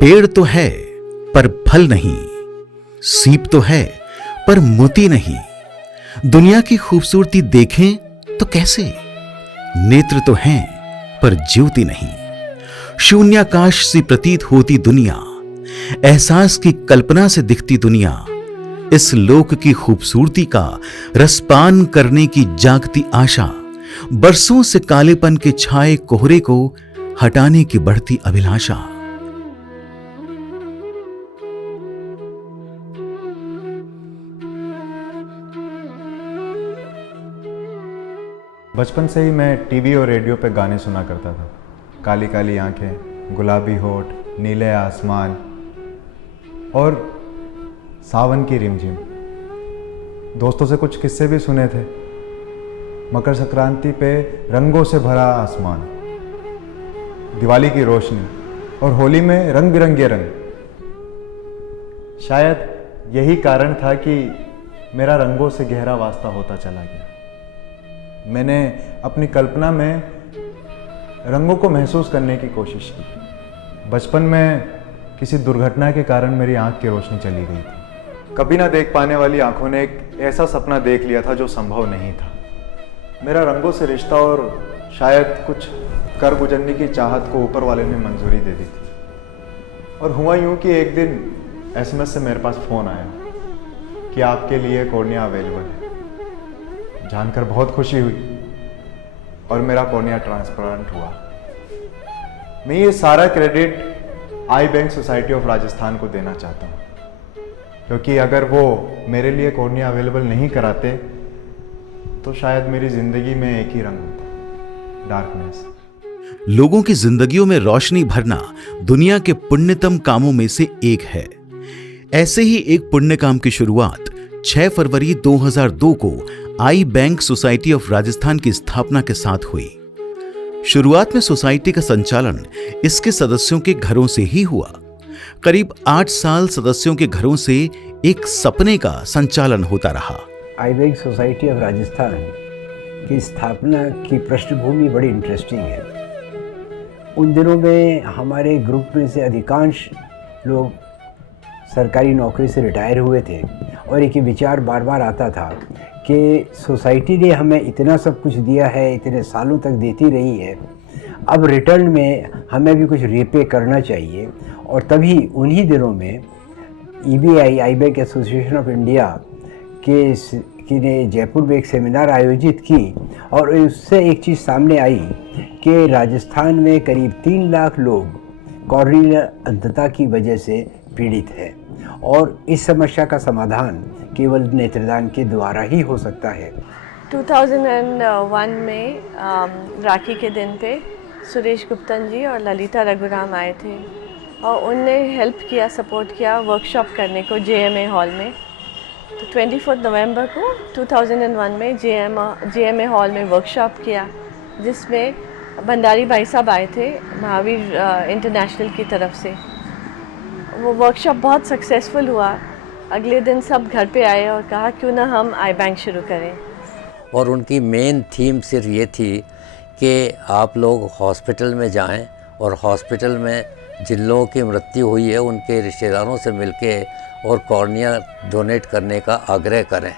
पेड़ तो है पर फल नहीं, सीप तो है पर मोती नहीं। दुनिया की खूबसूरती देखें तो कैसे, नेत्र तो हैं पर ज्योति नहीं। शून्याकाश सी प्रतीत होती दुनिया, एहसास की कल्पना से दिखती दुनिया। इस लोक की खूबसूरती का रसपान करने की जागती आशा, बरसों से कालेपन के छाए कोहरे को हटाने की बढ़ती अभिलाषा। बचपन से ही मैं टीवी और रेडियो पे गाने सुना करता था। काली काली आंखें, गुलाबी होठ, नीले आसमान और सावन की रिमझिम। दोस्तों से कुछ किस्से भी सुने थे। मकर संक्रांति पे रंगों से भरा आसमान, दिवाली की रोशनी और होली में रंग बिरंगे रंग। शायद यही कारण था कि मेरा रंगों से गहरा वास्ता होता चला गया। मैंने अपनी कल्पना में रंगों को महसूस करने की कोशिश की। बचपन में किसी दुर्घटना के कारण मेरी आंख की रोशनी चली गई थी। कभी ना देख पाने वाली आंखों ने एक ऐसा सपना देख लिया था जो संभव नहीं था। मेरा रंगों से रिश्ता और शायद कुछ कर गुजरने की चाहत को ऊपर वाले ने मंजूरी दे दी थी। और हुआ यूं कि एक दिन एसएमएस से मेरे पास फ़ोन आया कि आपके लिए कॉर्निया अवेलेबल है। जानकर बहुत खुशी हुई और मेरा कॉर्निया ट्रांसप्लांट हुआ। मैं ये सारा credit I bank society of Rajasthan को देना चाहता हूँ, क्योंकि अगर वो मेरे लिए कॉर्निया अवेलेबल नहीं कराते तो शायद मेरी जिंदगी में एक ही रंग होता, डार्कनेस। लोगों की जिंदगियों में रोशनी भरना दुनिया के पुण्यतम कामों में से एक है। ऐसे ही एक पुण्य काम की शुरुआत 6 फरवरी 2002 को आई बैंक सोसाइटी ऑफ राजस्थान की स्थापना के साथ हुई। शुरुआत में सोसाइटी का संचालन इसके सदस्यों के घरों से ही हुआ। करीब 8 साल सदस्यों के घरों से एक सपने का संचालन होता रहा। आई बैंक सोसाइटी ऑफ राजस्थान की स्थापना की पृष्ठभूमि बड़ी इंटरेस्टिंग है। उन दिनों में हमारे ग्रुप में से अधिकांश लोग सरकारी नौकरी से रिटायर हुए थे और एक विचार बार बार आता था कि सोसाइटी ने हमें इतना सब कुछ दिया है, इतने सालों तक देती रही है, अब रिटर्न में हमें भी कुछ रीपे करना चाहिए। और तभी उन्हीं दिनों में EBI, I bank association of India की ने जयपुर में एक सेमिनार आयोजित की और उससे एक चीज़ सामने आई कि राजस्थान में करीब 3 लाख लोग कॉर्निया अंधता की वजह से पीड़ित है और इस समस्या का समाधान केवल नेत्रदान के द्वारा ही हो सकता है। 2001 में राखी के दिन पे सुरेश गुप्तन जी और ललिता रघुराम आए थे और उनने हेल्प किया, सपोर्ट किया वर्कशॉप करने को जेएमए हॉल में। तो 24 नवंबर को 2001 में जेएमए हॉल में वर्कशॉप किया, जिसमें भंडारी भाई साहब आए थे महावीर इंटरनेशनल की तरफ से। वो वर्कशॉप बहुत सक्सेसफुल हुआ। अगले दिन सब घर पे आए और कहा क्यों ना हम आई बैंक शुरू करें। और उनकी मेन थीम सिर्फ ये थी कि आप लोग हॉस्पिटल में जाएं और हॉस्पिटल में जिन लोगों की मृत्यु हुई है उनके रिश्तेदारों से मिलके और कॉर्निया डोनेट करने का आग्रह करें।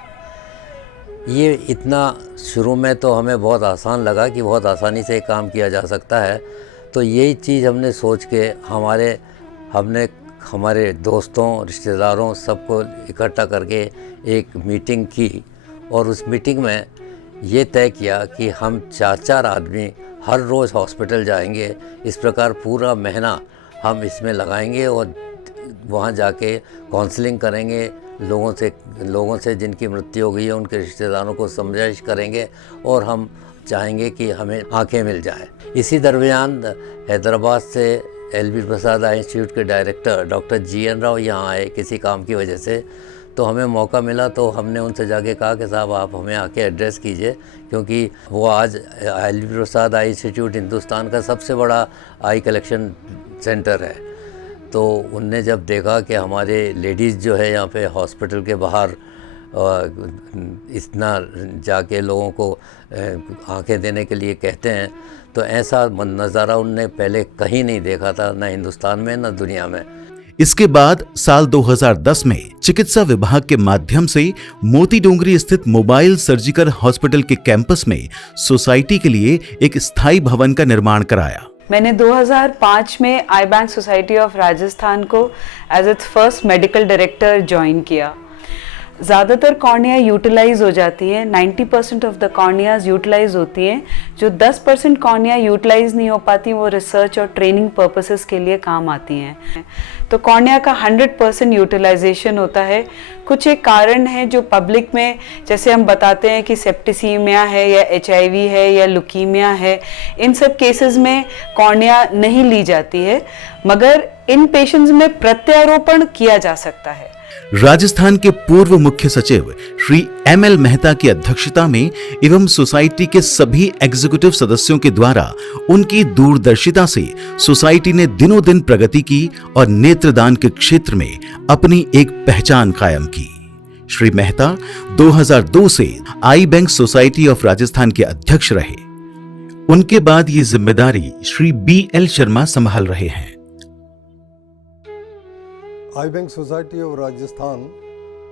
ये इतना शुरू में तो हमें बहुत आसान लगा कि बहुत आसानी से काम किया जा सकता है। तो यही चीज़ हमने सोच के हमने हमारे दोस्तों, रिश्तेदारों सबको इकट्ठा करके एक मीटिंग की और उस मीटिंग में ये तय किया कि हम 4 आदमी हर रोज़ हॉस्पिटल जाएंगे। इस प्रकार पूरा महीना हम इसमें लगाएंगे और वहाँ जाके काउंसलिंग करेंगे, लोगों से जिनकी मृत्यु हो गई है उनके रिश्तेदारों को समझाइश करेंगे और हम चाहेंगे कि हमें आंखें मिल जाए। इसी दरमियान हैदराबाद से एलबी प्रसाद आई इंस्टीट्यूट के डायरेक्टर डॉक्टर जीएन राव यहाँ आए किसी काम की वजह से। तो हमें मौका मिला तो हमने उनसे जाके कहा कि साहब आप हमें आके एड्रेस कीजिए, क्योंकि वो आज एलबी प्रसाद आई इंस्टीट्यूट हिंदुस्तान का सबसे बड़ा आई कलेक्शन सेंटर है। तो उनने जब देखा कि हमारे लेडीज़ जो है यहाँ पे हॉस्पिटल के बाहर इतना जाके लोगों को आंखें देने के लिए कहते हैं, तो ऐसा नज़ारा उनने पहले कहीं नहीं देखा था, ना हिंदुस्तान में ना दुनिया में। इसके बाद साल 2010 में चिकित्सा विभाग के माध्यम से मोती डोंगरी स्थित मोबाइल सर्जिकल हॉस्पिटल के कैंपस में सोसाइटी के लिए एक स्थायी भवन का निर्माण कराया। मैंने 2005 में eye bank society of Rajasthan को as its first medical director join किया। ज़्यादातर कॉर्निया यूटिलाइज हो जाती है, 90% ऑफ द कॉर्नियाज यूटिलाइज होती हैं। जो 10% कॉर्निया यूटिलाइज नहीं हो पाती वो रिसर्च और ट्रेनिंग पर्पसेस के लिए काम आती हैं। तो कॉर्निया का 100% यूटिलाइजेशन होता है। कुछ एक कारण है जो पब्लिक में, जैसे हम बताते हैं कि सेप्टिसीमिया है या HIV है या लुकीमिया है, इन सब केसेस में कॉर्निया नहीं ली जाती है, मगर इन पेशेंट्स में प्रत्यारोपण किया जा सकता है। राजस्थान के पूर्व मुख्य सचिव श्री ML मेहता की अध्यक्षता में एवं सोसाइटी के सभी एग्जीक्यूटिव सदस्यों के द्वारा उनकी दूरदर्शिता से सोसाइटी ने दिनों दिन प्रगति की और नेत्रदान के क्षेत्र में अपनी एक पहचान कायम की। श्री मेहता 2002 से आई बैंक सोसाइटी ऑफ राजस्थान के अध्यक्ष रहे। उनके बाद ये जिम्मेदारी श्री BL शर्मा संभाल रहे हैं। आई बैंक सोसाइटी ऑफ राजस्थान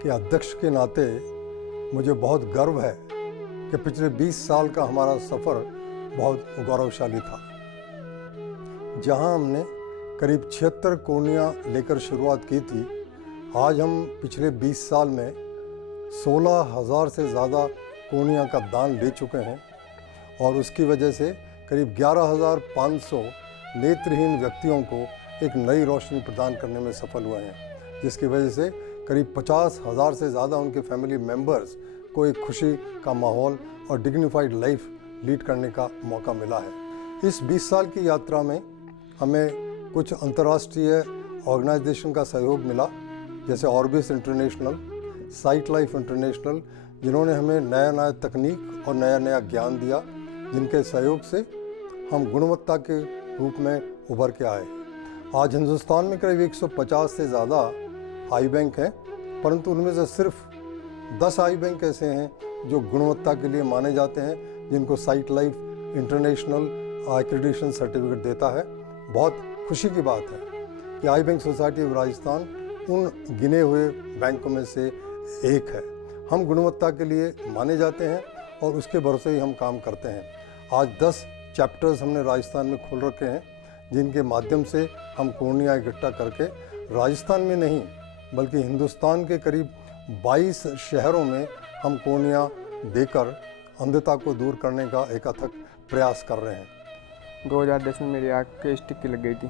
के अध्यक्ष के नाते मुझे बहुत गर्व है कि पिछले 20 साल का हमारा सफ़र बहुत गौरवशाली था, जहां हमने करीब 76 कॉर्निया लेकर शुरुआत की थी। आज हम पिछले 20 साल में 16,000 से ज़्यादा कॉर्निया का दान ले चुके हैं और उसकी वजह से करीब 11,500 नेत्रहीन व्यक्तियों को एक नई रोशनी प्रदान करने में सफल हुए हैं, जिसकी वजह से करीब 50,000 से ज़्यादा उनके फैमिली मेंबर्स को एक खुशी का माहौल और डिग्निफाइड लाइफ लीड करने का मौका मिला है। इस 20 साल की यात्रा में हमें कुछ अंतर्राष्ट्रीय ऑर्गेनाइजेशन का सहयोग मिला, जैसे ऑर्बिस इंटरनेशनल, साइट लाइफ इंटरनेशनल, जिन्होंने हमें नया नया तकनीक और नया नया ज्ञान दिया, जिनके सहयोग से हम गुणवत्ता के रूप में उभर के आए। आज हिंदुस्तान में करीब 150 से ज़्यादा आई बैंक हैं, परंतु उनमें से सिर्फ 10 आई बैंक ऐसे हैं जो गुणवत्ता के लिए माने जाते हैं, जिनको site life international accreditation certificate देता है। बहुत खुशी की बात है कि आई बैंक सोसाइटी ऑफ राजस्थान उन गिने हुए बैंकों में से एक है। हम गुणवत्ता के लिए माने जाते हैं और उसके भरोसे ही हम काम करते हैं। आज 10 चैप्टर्स हमने राजस्थान में खोल रखे हैं, जिनके माध्यम से हम कॉर्निया इकट्ठा करके राजस्थान में नहीं बल्कि हिंदुस्तान के करीब 22 शहरों में हम कॉर्निया देकर अंधता को दूर करने का एक अथक प्रयास कर रहे हैं। 2010 में मेरी आँख के स्टिक की लग गई थी,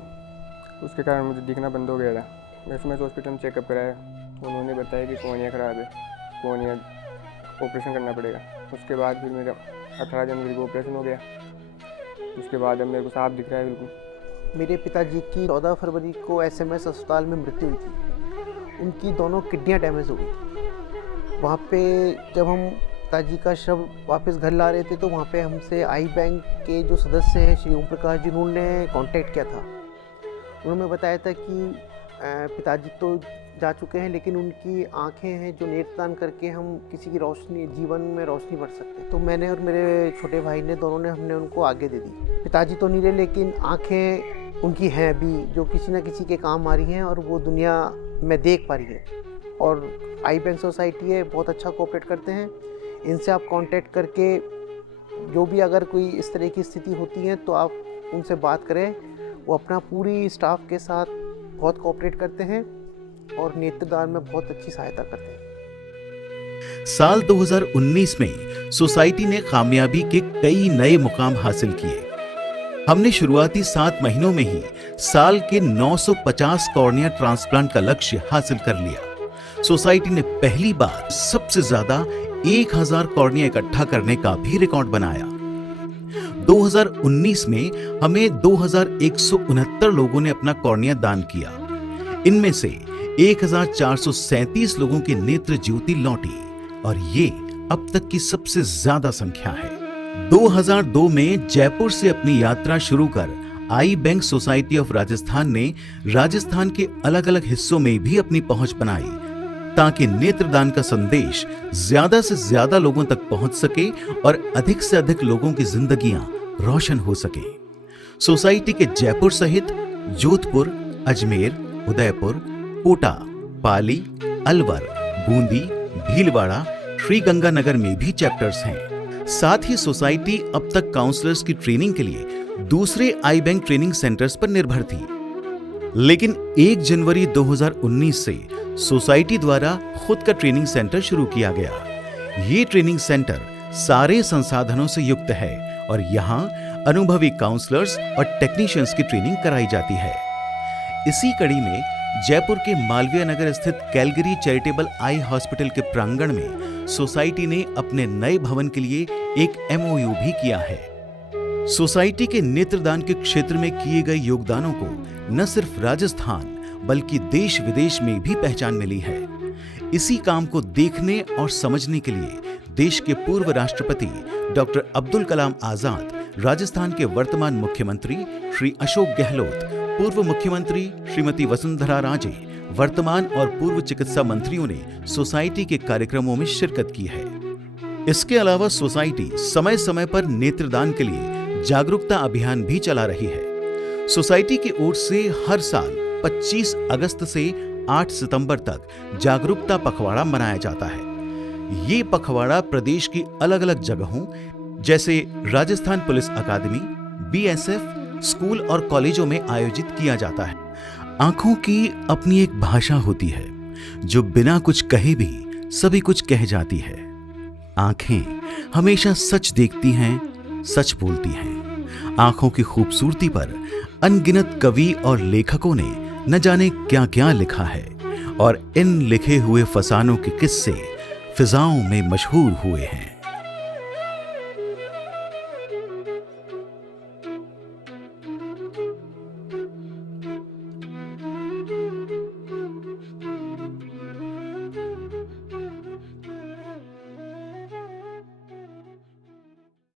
उसके कारण मुझे दिखना बंद हो गया था। वैसे मैं हॉस्पिटल में चेकअप कराया, उन्होंने बताया कि कॉर्निया ख़राब है, कॉर्निया ऑपरेशन करना पड़ेगा। उसके बाद फिर मेरा 18 जनवरी को ऑपरेशन हो गया। उसके बाद अब मेरे को साफ दिख रहा है बिल्कुल। मेरे पिताजी की 14 फरवरी को SMS अस्पताल में मृत्यु हुई थी। उनकी दोनों किडनियाँ डैमेज हो गई थी। वहाँ पे जब हम पिताजी का शव वापस घर ला रहे थे तो वहाँ पे हमसे आई बैंक के जो सदस्य हैं श्री ओम प्रकाश जी, उन्होंने कांटेक्ट किया था। उन्होंने बताया था कि पिताजी तो जा चुके हैं, लेकिन उनकी आंखें हैं जो नेत्रदान करके हम किसी की रोशनी, जीवन में रोशनी भर सकते हैं। तो मैंने और मेरे छोटे भाई ने, दोनों ने, हमने उनको आगे दे दी। पिताजी तो नहीं रहे, लेकिन आंखें उनकी हैं अभी, जो किसी न किसी के काम आ रही हैं और वो दुनिया में देख पा रही है। और आई बैंक सोसाइटी है, बहुत अच्छा कोऑपरेट करते हैं। इनसे आप कांटेक्ट करके जो भी अगर कोई इस तरह की स्थिति होती है तो आप उनसे बात करें। वो अपना पूरी स्टाफ के साथ बहुत कोऑपरेट करते हैं और नेत्रदान में बहुत अच्छी सहायता करते हैं। साल 2019 में सोसाइटी ने कामयाबी के कई नए मुकाम हासिल किए। हमने शुरुआती 7 महीनों में ही साल के 950 कॉर्निया ट्रांसप्लांट का लक्ष्य हासिल कर लिया। सोसाइटी ने पहली बार सबसे ज्यादा 1000 कॉर्निया इकट्ठा करने का भी रिकॉर्ड बनाया। 2019 में हमें 2169 लोगों ने अपना कॉर्निया दान किया। इनमें से 1437 लोगों की नेत्र ज्योति लौटी और ये अब तक की सबसे ज्यादा संख्या है। 2002 में जयपुर से अपनी यात्रा शुरू कर आई बैंक सोसाइटी ऑफ राजस्थान ने राजस्थान के अलग अलग हिस्सों में भी अपनी पहुंच बनाई, ताकि नेत्रदान का संदेश ज्यादा से ज्यादा लोगों तक पहुंच सके और अधिक से अधिक लोगों की जिंदगियां रोशन हो सके। सोसाइटी के जयपुर सहित जोधपुर, अजमेर, उदयपुर, कोटा, पाली, अलवर, बूंदी, भीलवाड़ा, श्रीगंगानगर में भी चैप्टर्स हैं। साथ ही सोसाइटी अब तक काउंसलर्स की ट्रेनिंग के लिए दूसरे आई बैंक ट्रेनिंग सेंटर्स पर निर्भर थी, लेकिन 1 जनवरी 2019 से सोसाइटी द्वारा खुद का ट्रेनिंग सेंटर शुरू किया गया। ये ट्रेनिंग सेंटर सारे संसाधनों से युक्त है और यहाँ अनुभवी काउंसलर्स और टेक्नीशियंस की ट्रेनिंग कराई जाती है। इसी कड़ी में जयपुर के मालवीय नगर स्थित कैलगरी चैरिटेबल आई हॉस्पिटल के प्रांगण में सोसाइटी ने अपने नए भवन के लिए एक MOU भी किया है। सोसाइटी के नेत्रदान के क्षेत्र में किए गए योगदानों को न सिर्फ राजस्थान बल्कि देश विदेश में भी पहचान मिली है। इसी काम को देखने और समझने के लिए देश के पूर्व राष्ट्रपति डॉक्टर अब्दुल कलाम आजाद, राजस्थान के वर्तमान मुख्यमंत्री श्री अशोक गहलोत, पूर्व मुख्यमंत्री श्रीमती वसुंधरा राजे, वर्तमान और पूर्व चिकित्सा मंत्रियों ने सोसाइटी के कार्यक्रमों में शिरकत की है। इसके अलावा सोसाइटी समय समय पर नेत्रदान के लिए जागरूकता अभियान भी चला रही है। सोसाइटी की ओर से हर साल 25 अगस्त से 8 सितंबर तक जागरूकता पखवाड़ा मनाया जाता है। ये पखवाड़ा प्रदेश की अलग अलग जगहों जैसे राजस्थान पुलिस अकादमी, BSF, स्कूल और कॉलेजों में आयोजित किया जाता है। आंखों की अपनी एक भाषा होती है जो बिना कुछ कहे भी सभी कुछ कह जाती है। आंखें हमेशा सच देखती हैं, सच बोलती हैं। आंखों की खूबसूरती पर अनगिनत कवि और लेखकों ने न जाने क्या क्या लिखा है और इन लिखे हुए फसानों के किस्से फिजाओं में मशहूर हुए हैं।